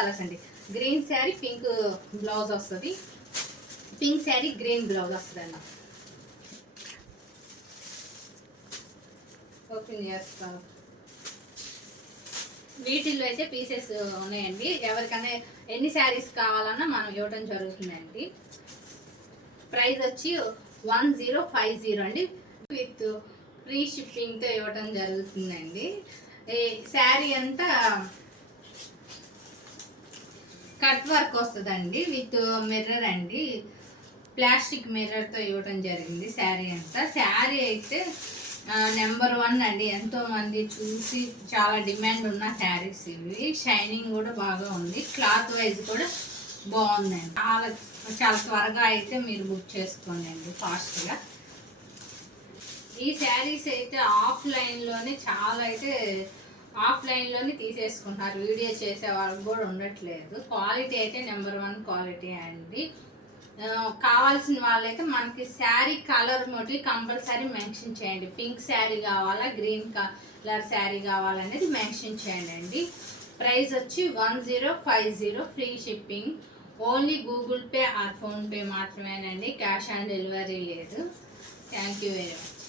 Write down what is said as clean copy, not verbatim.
Colours అండి. Green sari pink blouse వస్తుంది, pink sari green blouse వస్తుంది అండి. ఓపెన్ చేస్తాను. వీటిల్లో అయితే పీసెస్ ఉన్నాయండి. ఎవరికైనా ఎన్ని శారీస్ కావాలన్నా మనం ఇవ్వడం జరుగుతుందండి. ప్రైస్ వచ్చి 1050 అండి. విత్ ఫ్రీ షిప్పింగ్తో ఇవ్వడం జరుగుతుందండి. ఈ శారీ అంతా కట్ వర్క్ వస్తుందండి విత్ మిర్రర్ అండి. ప్లాస్టిక్ మిర్రర్తో ఇవ్వడం జరిగింది శారీ అంతా. శారీ అయితే నెంబర్ 1 అండి. ఎంతోమంది చూసి చాలా డిమాండ్ ఉన్న శారీస్ ఇవి. షైనింగ్ కూడా బాగా ఉంది, క్లాత్ వైజ్ కూడా బాగుందండి. చాలా త్వరగా అయితే మీరు బుక్ చేసుకోండి ఫాస్ట్గా. ఈ శారీస్ అయితే ఆఫ్లైన్లోనే చాలా అయితే ఆఫ్లైన్లోనే తీసేసుకుంటున్నారు, వీడియో చేసే వాళ్ళకి కూడా ఉండట్లేదు. క్వాలిటీ అయితే నెంబర్ 1 క్వాలిటీ అండి. కావాల్సిన వాళ్ళైతే మనకి శారీ కలర్ మోటి కంపల్సరీ మెన్షన్ చేయండి. పింక్ శారీ కావాలా, గ్రీన్ కలర్ శారీ కావాలనేది మెన్షన్ చేయండి అండి. ప్రైస్ వచ్చి 1050, free shipping. Only Google Pay or PhonePe మాత్రమేనండి, క్యాష్ ఆన్ డెలివరీ లేదు. Thank you very much.